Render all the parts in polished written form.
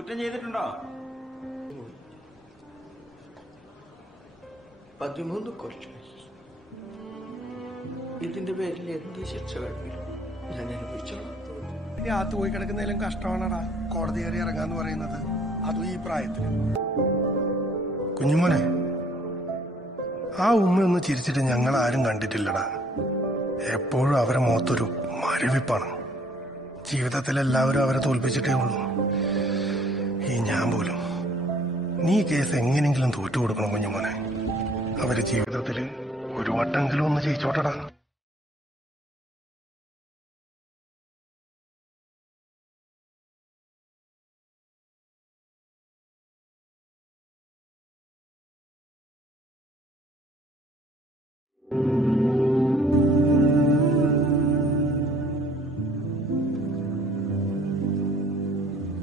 കുറ്റം ചെയ്തിട്ടുണ്ടോ? 13 കൊല്ലമായി. ഇതിന്റെ പേരിൽ എന്ത് ശിക്ഷ വേണമെങ്കിലും ഞാൻ അനുഭവിച്ചോളാം. അകത്ത് പോയി കിടക്കുന്നതിലും കഷ്ടമാണടാ കോടതി കയറി ഇറങ്ങാന്ന് പറയുന്നത്, അതും ഈ പ്രായത്തിൽ. കുഞ്ഞുമോനെ, ആ ഉമ്മയൊന്ന് ചിരിച്ചിട്ട് ഞങ്ങൾ ആരും കണ്ടിട്ടില്ലടാ. എപ്പോഴും അവരെ മുഖത്തൊരു മരവിപ്പാണ്. ജീവിതത്തിൽ എല്ലാവരും അവരെ തോൽപ്പിച്ചിട്ടേ ഉള്ളൂ, ഈ ഞാൻ പോലും. നീ കേസ് എങ്ങനെയെങ്കിലും തോറ്റു കൊടുക്കണം കുഞ്ഞുമോനെ. അവര് ജീവിതത്തിൽ ഒരു വട്ടെങ്കിലും ഒന്ന് ജയിച്ചോട്ടടാ.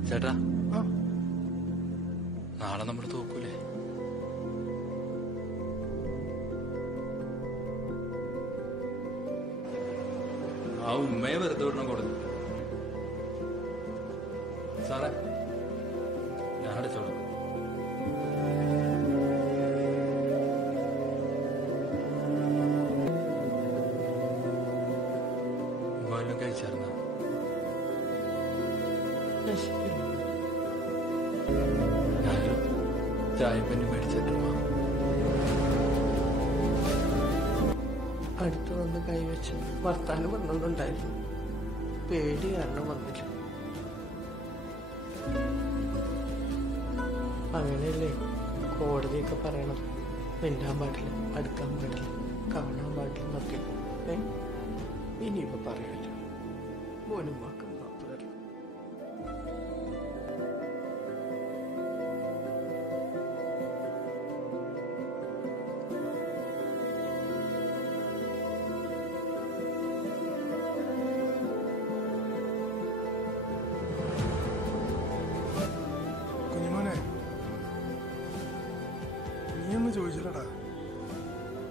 ചേട്ടാ, നാളെ നമ്മൾ തോക്കൂലേ? ആ ഉമ്മയെ വെറുതെ വിടണം കോടതി. സാറേ, ഞാൻ അടിച്ചോളാം. ഉമ്മയെല്ലാം കഴിച്ചായിരുന്ന ഞാനൊരു ചായപ്പന്നെ മേടിച്ചിട്ടുമ്മ. അടുത്ത് വന്ന് കൈവച്ച് വർത്താനം വന്നതുണ്ടായിരുന്നു. പേടി കാരണം വന്നില്ല. അങ്ങനെയല്ലേ കോടതിയൊക്കെ പറയണം, മിണ്ടാൻ പാടില്ല, അടുക്കാൻ പാടില്ല, കാണാൻ പാടില്ല എന്നൊക്കെ. ഇനിയിപ്പോ പറയില്ല. മോനും മക്കളും മാപ്പ് തരണം. കുഞ്ഞുമോനെ, നീയൊന്ന് ചോദിച്ചില്ലടാ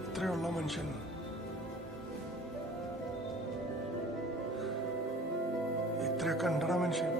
ഇത്രയുള്ള മനുഷ്യൻ. ഇത്രയൊക്കെ ഉണ്ടടാ മനുഷ്യൻ.